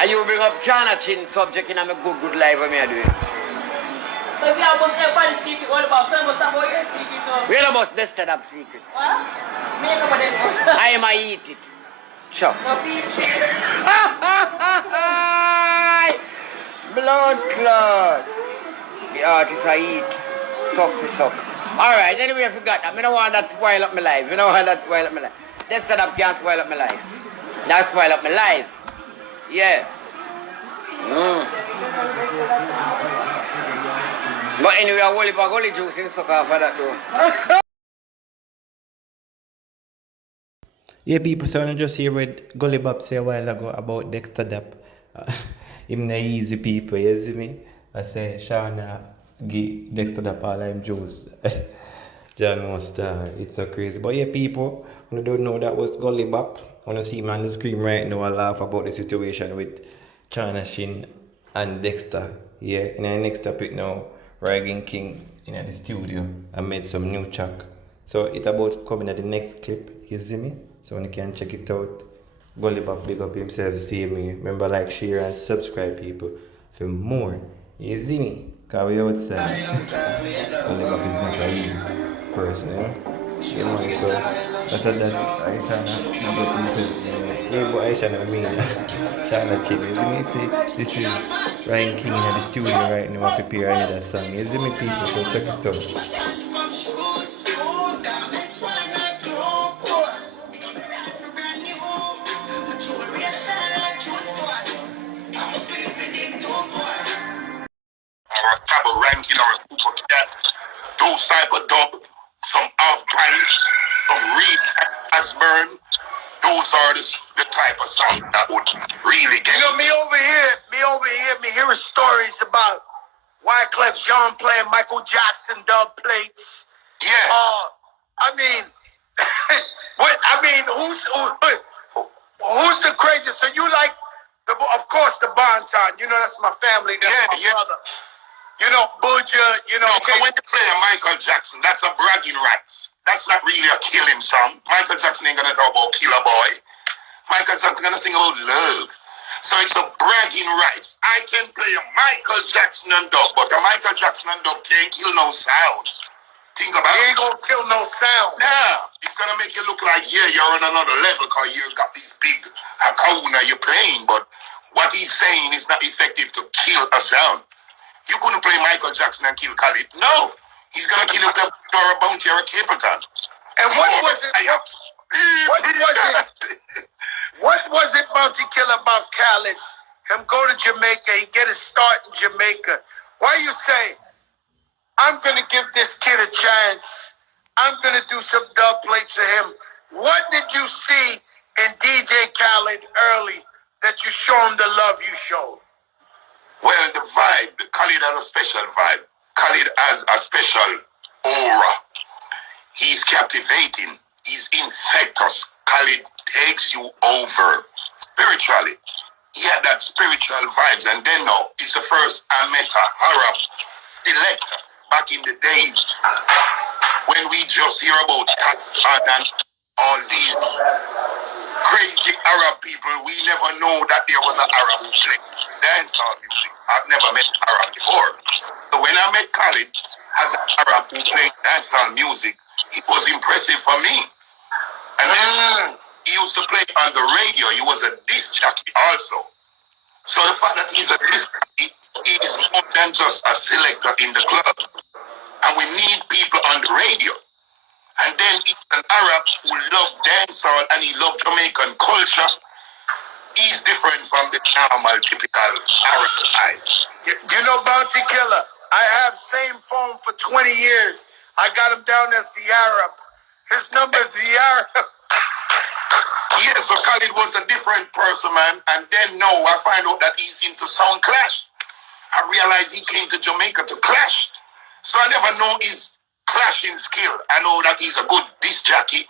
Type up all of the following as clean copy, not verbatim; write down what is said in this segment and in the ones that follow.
And you bring up Shauna Chin subject in a good life for me I do it. But we are everybody's secret all about some about your secret now. We're the most Dexta Dab secret. What? Me and nobody know. I am eat it. Sure. No people. Blood clot. The artist I eat. Suck for suck. Alright, anyway, I forgot that. I don't want that spoil up my life. I don't want that spoil up my life. Dexta Dab can't spoil up my life. That spoil up my life. Yeah. But anyway, I will about Gully juice in sucker for that though. Yeah, people, so I just hear what Gully Bob say a while ago about Dexta Dab. Him na easy people, you see me? I say, Shauna, give Dexta Dab all I'm juice. John knows that it's so crazy. But yeah, people, when you don't know that was Gully Bob, when you see me on the screen right now, I laugh about the situation with Shauna Shin and Dexta. Yeah, in the next topic now, Ragging King in the studio. I made some new track. So it's about coming at the next clip, you see me? So when you can check it out, Gully Bob big up himself, see me. Remember, like, share and subscribe, people, for more. You see me? Cause we outside. Gully Bob is not a easy person, you know? You know, so after that, I Shauna, not got himself. Yeah, but I Shauna, I mean, Shauna chill. You see me? See, this is Ryan King in the studio right now. I prepare another song. You see me, people? So check it out. Or a type of ranking or a super cat, those type of dub, some off price, some real Asburn, those are the type of song that would really get. You know, me over here, me hearing stories about Wyclef Jean playing Michael Jackson dub plates. Yeah. I mean, who's the craziest? So you like of course, the Bonton. You know, that's my family. That's my brother. You know, Buja, you know. Okay. When you play a Michael Jackson, that's a bragging rights. That's not really a killing song. Michael Jackson ain't gonna talk about Killer Boy. Michael Jackson gonna sing about love. So it's a bragging rights. I can play a Michael Jackson and dub, but a Michael Jackson and dub can't kill no sound. Think about it. He ain't gonna kill no sound. Yeah. It's gonna make you look like, yeah, you're on another level because you got these big hakuna you're playing, but what he's saying is not effective to kill a sound. You couldn't play Michael Jackson and kill Khalid. No. He's going to kill you with a bounty or a Capleton. And what was it? What was it, Bounty Killer, about Khalid? Him go to Jamaica, he get his start in Jamaica. Why you say, I'm going to give this kid a chance. I'm going to do some dub plates for him. What did you see in DJ Khaled early that you show him the love you showed? Well, the vibe, Khalid has a special vibe. Khalid has a special aura. He's captivating. He's infectious. Khalid takes you over spiritually. He had that spiritual vibes. And then now, it's the first I met a Arab selector back in the days when we just hear about Tatan and all these crazy Arab people. We never know that there was an Arab who played dancehall music. I've never met Arab before. So when I met Khalid as an Arab who played dancehall music, it was impressive for me. And then he used to play on the radio. He was a disc jockey also. So the fact that he's a disc jockey, he is more than just a selector in the club. And we need people on the radio. And then he's an Arab who loved dancehall and he loved Jamaican culture. He's different from the normal, typical Arab guy. You know, Bounty Killer, I have same phone for 20 years. I got him down as the Arab. His number is the Arab. Yes, so Khalid was a different person, man. And then now I find out that he's into sound clash. I realized he came to Jamaica to clash. So I never know his clashing skill. I know that he's a good disc jockey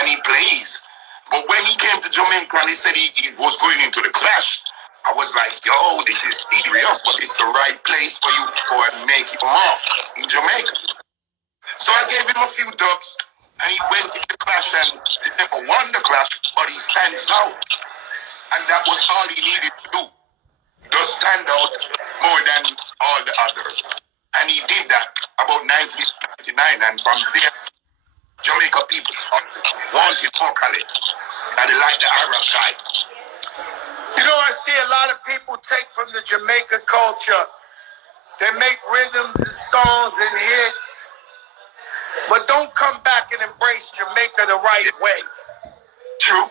and he plays. But when he came to Jamaica and he said he was going into the clash, I was like, yo, this is serious, but it's the right place for you to go and make your mark in Jamaica. So I gave him a few dubs and he went in the clash and he never won the clash, but he stands out. And that was all he needed to do. does stand out more than all the others. And he did that about 1999, and from there, Jamaica people wanted more Khalid. And they like the Arab guy. You know, I see a lot of people take from the Jamaica culture. They make rhythms and songs and hits, but don't come back and embrace Jamaica the right way. True.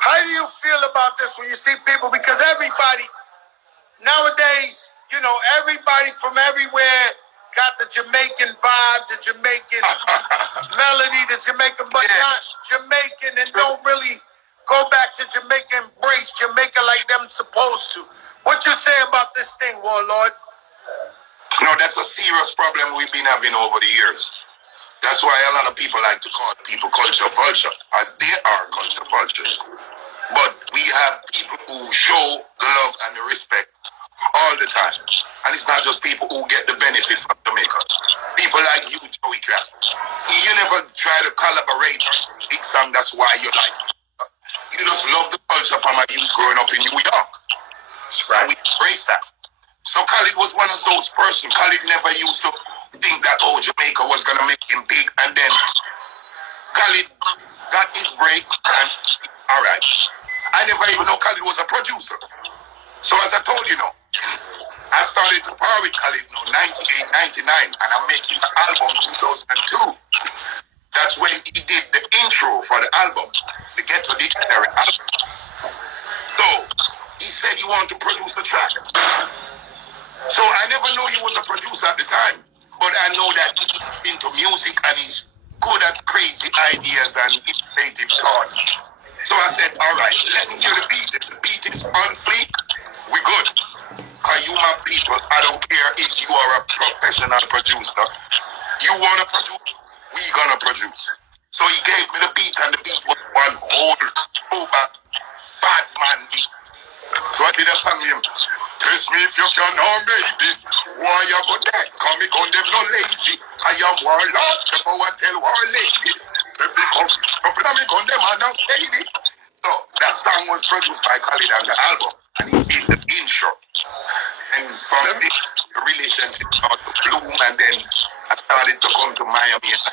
How do you feel about this when you see people? Because everybody, nowadays, you know, everybody from everywhere got the Jamaican vibe, the Jamaican melody, the Jamaican, but not Jamaican, and don't really go back to Jamaica, embrace Jamaica like them supposed to. What you say about this thing, Warlord? No, that's a serious problem we've been having over the years. That's why a lot of people like to call people culture vulture, as they are culture vultures. But we have people who show the love and the respect all the time. And it's not just people who get the benefit from Jamaica. People like you, Joey Crab. You never try to collaborate on a big song, that's why you like it. You just love the culture from a youth growing up in New York. That's right. We embrace that. So Khalid was one of those persons. Khalid never used to think that, oh, Jamaica was going to make him big. And then Khalid got his break and all right. I never even know Khalid was a producer. So as I told you, I started to power with Khalid 98, 99, and I'm making the album 2002. That's when he did the intro for the album, the Ghetto Dictionary album. So he said he wanted to produce the track. So I never knew he was a producer at the time, but I know that he's into music and he's good at crazy ideas and innovative thoughts. So I said, all right, let me hear the beat. If the beat is on fleek, we good. Because you my people, I don't care if you are a professional producer. You want to produce, we gonna produce. So he gave me the beat, and the beat was one whole over bad man beat. So I did a song him. Test me if you can, oh baby. Why you go there? Come me gun them no lazy. I am warlord, so I tell war lady. If they come up in me gun them and not baby. So that song was produced by Khalid on the album, and he did the intro. And from there, the relationship started to bloom, and then I started to come to Miami, and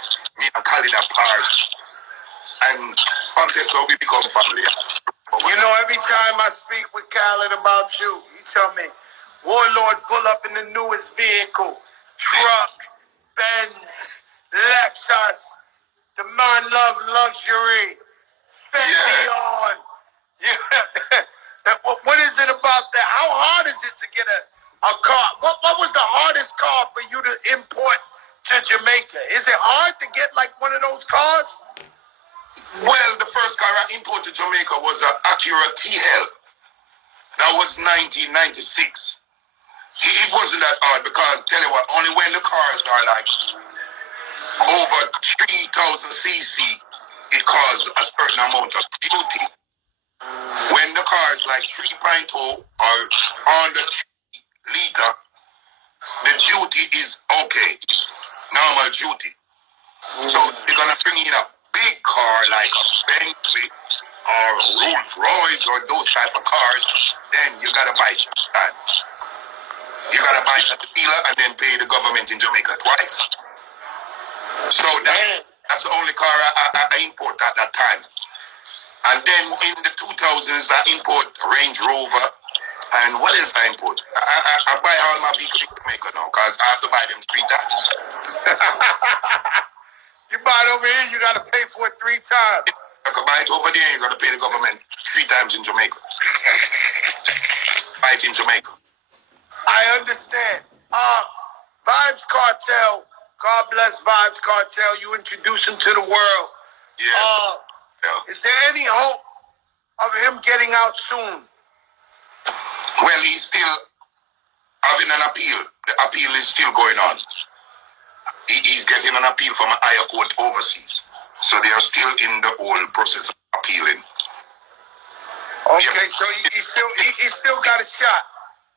me and Khalid apart. And from there, so we become family. You know, every time I speak with Khaled about you, he tell me, Warlord pull up in the newest vehicle, truck, Benz, Lexus, the man love luxury, Fendi on. What is it about that? How hard is it to get a car? What was the hardest car for you to import to Jamaica? Is it hard to get like one of those cars? Well, the first car I imported to Jamaica was an Acura TL. That was 1996. It wasn't that hard because, tell you what, only when the cars are like over 3,000 cc, it costs a certain amount of duty. When the car is like 3.0 or under 3 liter, the duty is okay. It's normal duty. So they're going to bring in a big car like a Bentley or a Rolls Royce or those type of cars, then you got to buy it. You got to buy it at the dealer and then pay the government in Jamaica twice. So that's the only car I import at that time. And then in the 2000s, I import Range Rover. And what else I import? I buy all my vehicles in Jamaica now because I have to buy them 3 times. You buy it over here, you got to pay for it 3 times. I could buy it over there, you got to pay the government 3 times in Jamaica. Buy it in Jamaica. I understand. Vibes Cartel, God bless Vibes Cartel. You introduce him to the world. Yes. Is there any hope of him getting out soon? Well, he's still having an appeal. The appeal is still going on. He's getting an appeal from a higher court overseas. So they are still in the whole process of appealing. Okay, so he still got a shot.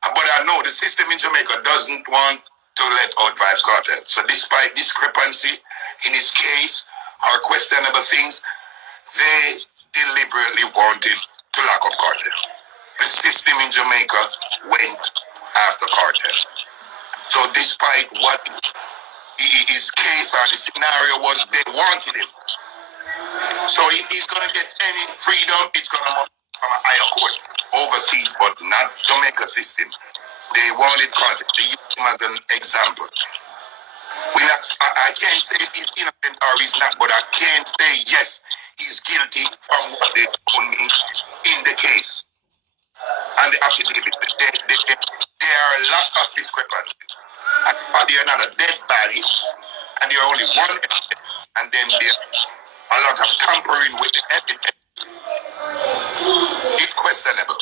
But I know the system in Jamaica doesn't want to let out Vibes Cartel. So despite discrepancy in his case or questionable things, they deliberately wanted to lock up Cartel. The system in Jamaica went after Cartel. So despite what his case or the scenario was, they wanted him. So if he's going to get any freedom, it's going to come from a higher court overseas, but not Jamaica system. They wanted Carter. They used him as an example. I can't say if he's innocent or he's not, but I can say yes, he's guilty from what they told me in the case. And the affidavit, there are a lot of discrepancies. And they're not a dead body, and they're only one evidence, and then there's a lot of tampering with the evidence. It's questionable.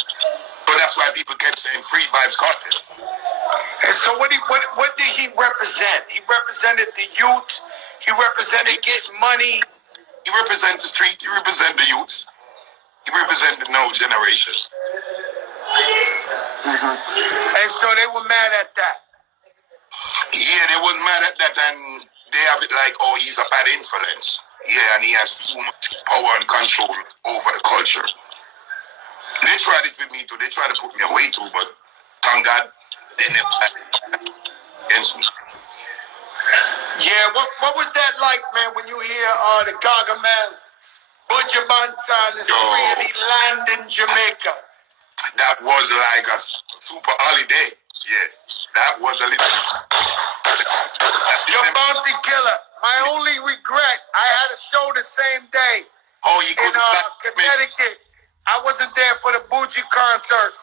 So that's why people kept saying Free Vibes Cartel. And so what did he represent? He represented the youth. He represented getting money. He represents the street. He represents the youths. He represents the new generation. And so they were mad at that. Yeah, they was mad at that, and they have it like, oh, he's a bad influence. Yeah, and he has too much power and control over the culture. They tried it with me too. They tried to put me away too, but thank God they never against me. Yeah, what was that like, man, when you hear the Gaga man, Buju Banton is free and he landed in Jamaica? That was like a super holiday. Yes, that was a little. Your Bounty Killer. My only regret, I had a show the same day in Connecticut. I wasn't there for the Buju concert.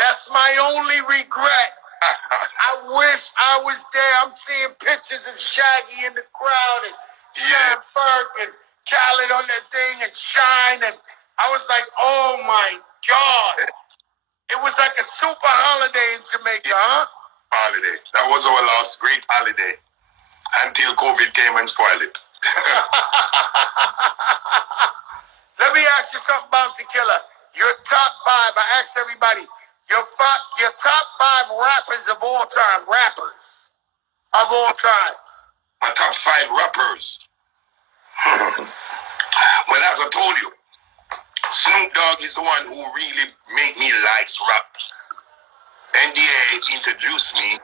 That's my only regret. I wish I was there. I'm seeing pictures of Shaggy in the crowd and Sean Burke and Khaled on that thing and Shine, and I was like, oh my God. It was like a super holiday in Jamaica, huh? Holiday. That was our last great holiday until COVID came and spoiled it. Let me ask you something, Bounty Killer. Your top five, I asked everybody, your top five rappers of all time, My top five rappers. Well, as I told you, Snoop Dogg is the one who really made me like rap. NDA introduced me,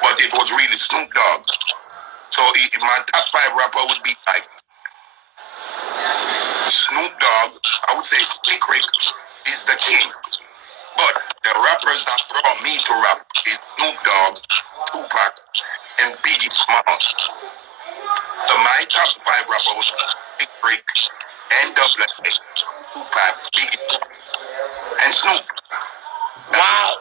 but it was really Snoop Dogg. So my top five rapper would be like Snoop Dogg. I would say Slick Rick is the king. But the rappers that brought me to rap is Snoop Dogg, Tupac, and Biggie Smalls. So my top five rapper was Slick Rick, NWA, Tupac, Biggie, and Snoop. Wow.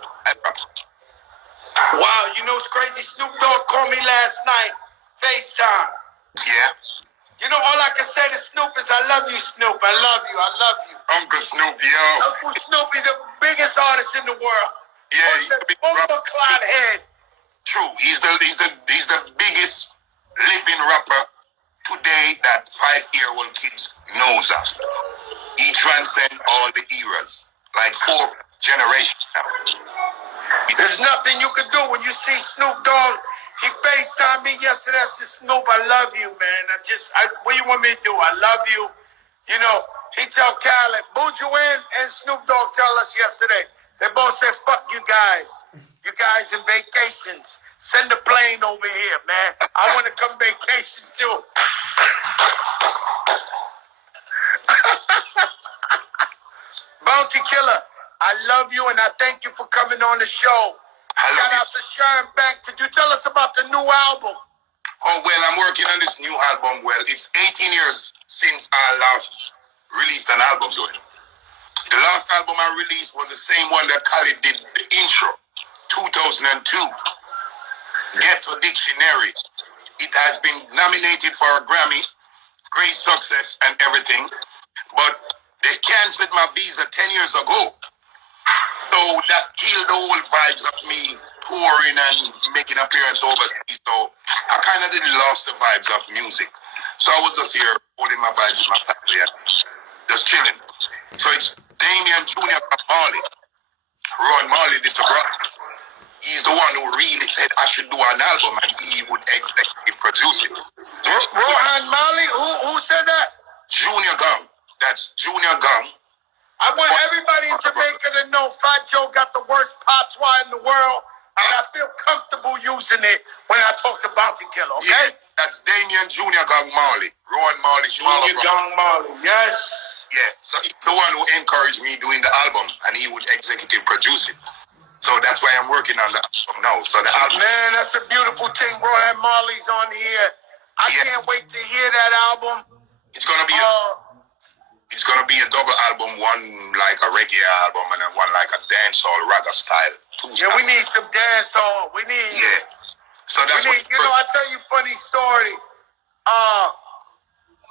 Wow, you know what's crazy? Snoop Dogg called me last night, FaceTime. Yeah. You know, all I can say to Snoop is, I love you, Snoop. I love you. I love you. Uncle Snoop, yo. Uncle Snoopy, the biggest artist in the world. Yeah, he's the big rapper. Head. True. He's the biggest living rapper today that 5-year-old kids knows of. He transcends all the eras, like 4 generations now. There's nothing you can do when you see Snoop Dogg. He FaceTimed me yesterday. I said, Snoop, I love you, man. What do you want me to do? I love you. You know, he tell Khaled, Buju and Snoop Dogg tell us yesterday. They both said, fuck you guys. You guys in vacations. Send a plane over here, man. I want to come vacation too. Bounty Killer, I love you and I thank you for coming on the show. Shout out to Sharon Bank. Could you tell us about the new album? Oh, well, I'm working on this new album. Well, it's 18 years since I last released an album, though. The last album I released was the same one that Khaled did the intro, 2002. Ghetto Dictionary. It has been nominated for a Grammy, great success and everything, but they canceled my visa 10 years ago. So that killed the whole vibes of me touring and making appearance overseas. So I kind of didn't lost the vibes of music. So I was just here holding my vibes with my family and just chilling. So it's Damian Jr. Marley. Ron Marley, this brother. He's the one who really said I should do an album and he would executive produce it. Rohan Marley? Who said that? Junior Gum. That's Junior Gum. I want everybody in Jamaica to know Fat Joe got the worst patois in the world, and I feel comfortable using it when I talk to Bounty Killer, okay? Yeah, that's Damien Jr. Gang Marley. Rowan Marley. Junior Gang Marley, yes. Yeah, so he's the one who encouraged me doing the album, and he would executive produce it. So that's why I'm working on the album now. So the album, Man, that's a beautiful thing. Rowan Marley's on here. I can't wait to hear that album. it's gonna be a double album, one like a reggae album, and then one like a dancehall ragga style. Yeah, we need some dancehall. We need. Yeah. So that's We need. You know, I tell you a funny story.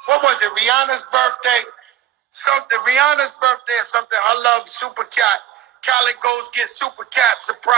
What was it? Rihanna's birthday. Rihanna's birthday or something. I love Super Cat. Khaled goes get Super Cat surprise.